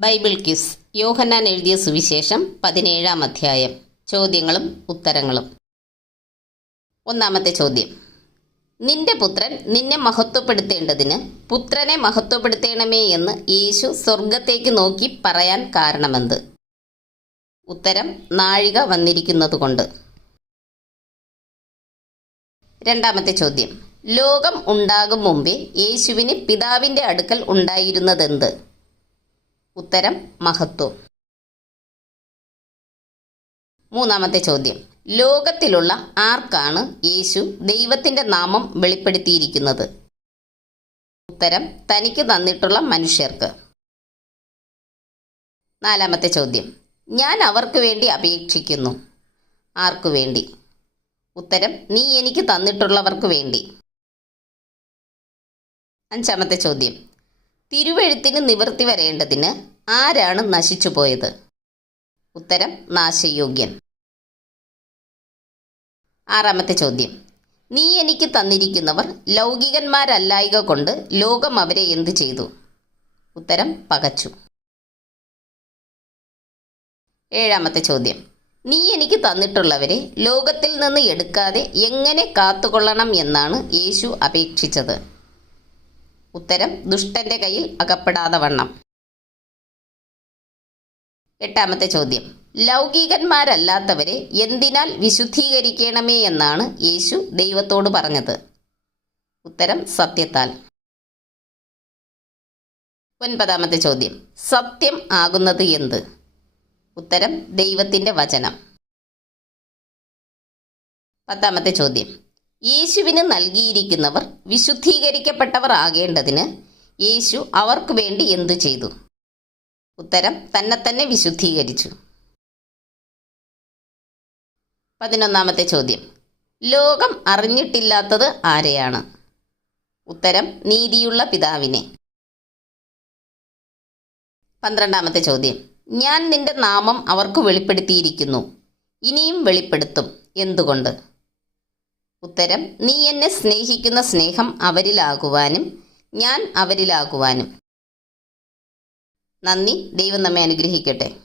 Bible quiz. യോഹന്നാൻ എഴുതിയ സുവിശേഷം പതിനേഴാം അധ്യായം. ചോദ്യങ്ങളും ഉത്തരങ്ങളും. ഒന്നാമത്തെ ചോദ്യം. നിന്റെ പുത്രൻ നിന്നെ മഹത്വപ്പെടുത്തേണ്ടതിന് പുത്രനെ മഹത്വപ്പെടുത്തേണമേ എന്ന് യേശു സ്വർഗത്തേക്ക് നോക്കി പറയാൻ കാരണമെന്ത്? ഉത്തരം നാഴിക വന്നിരിക്കുന്നതുകൊണ്ട്. രണ്ടാമത്തെ ചോദ്യം. ലോകം ഉണ്ടാകും മുമ്പേ യേശുവിന് പിതാവിന്റെ അടുക്കൽ ഉണ്ടായിരുന്നതെന്ത്? ഉത്തരം മഹത്വം. മൂന്നാമത്തെ ചോദ്യം. ലോകത്തിലുള്ള ആർക്കാണ് യേശു ദൈവത്തിന്റെ നാമം വെളിപ്പെടുത്തിയിരിക്കുന്നത്? ഉത്തരം തനിക്ക് തന്നിട്ടുള്ള മനുഷ്യർക്ക്. നാലാമത്തെ ചോദ്യം. ഞാൻ അവർക്ക് വേണ്ടി അപേക്ഷിക്കുന്നു. ആർക്കു വേണ്ടി? ഉത്തരം നീ എനിക്ക് തന്നിട്ടുള്ളവർക്ക് വേണ്ടി. അഞ്ചാമത്തെ ചോദ്യം. തിരുവെഴുത്തിന് നിവൃത്തി വരേണ്ടതിന് ആരാണ് നശിച്ചുപോയത് ഉത്തരം നാശയോഗ്യൻ. ആറാമത്തെ ചോദ്യം. നീ എനിക്ക് തന്നിരിക്കുന്നവർ ലൗകികന്മാരല്ലായക കൊണ്ട് ലോകം അവരെ എന്ത് ചെയ്തു? ഉത്തരം പകച്ചു. ഏഴാമത്തെ ചോദ്യം. നീ എനിക്ക് തന്നിട്ടുള്ളവരെ ലോകത്തിൽ നിന്ന് എടുക്കാതെ എങ്ങനെ കാത്തുകൊള്ളണം എന്നാണ് യേശു അപേക്ഷിച്ചത്. ഉത്തരം ദുഷ്ടന്റെ കയ്യിൽ അകപ്പെടാതെ വണ്ണം. എട്ടാമത്തെ ചോദ്യം. ലൗകികന്മാരല്ലാത്തവരെ എന്തിനാൽ വിശുദ്ധീകരിക്കണമേ എന്നാണ് യേശു ദൈവത്തോട് പറഞ്ഞത്? ഉത്തരം സത്യത്താൽ. ഒൻപതാമത്തെ ചോദ്യം. സത്യം ആകുന്നത് എന്ത്? ഉത്തരം ദൈവത്തിന്റെ വചനം. പത്താമത്തെ ചോദ്യം. യേശുവിന് നൽകിയിരിക്കുന്നവർ വിശുദ്ധീകരിക്കപ്പെട്ടവർ ആകേണ്ടതിന് യേശു അവർക്ക് വേണ്ടി എന്തു ചെയ്തു? ഉത്തരം തന്നെ തന്നെ വിശുദ്ധീകരിച്ചു. പതിനൊന്നാമത്തെ ചോദ്യം. ലോകം അറിഞ്ഞിട്ടില്ലാത്തത് ആരെയാണ്? ഉത്തരം നീതിയുള്ള പിതാവിനെ. പന്ത്രണ്ടാമത്തെ ചോദ്യം. ഞാൻ നിന്റെ നാമം അവർക്ക് വെളിപ്പെടുത്തിയിരിക്കുന്നു. ഇനിയും വെളിപ്പെടുത്തും. എന്തുകൊണ്ട്? ഉത്തരം നീ എന്നെ സ്നേഹിക്കുന്ന സ്നേഹം അവരിലാകുവാനും ഞാൻ അവരിലാകുവാനും. നന്ദി. ദൈവം നമ്മെ അനുഗ്രഹിക്കട്ടെ.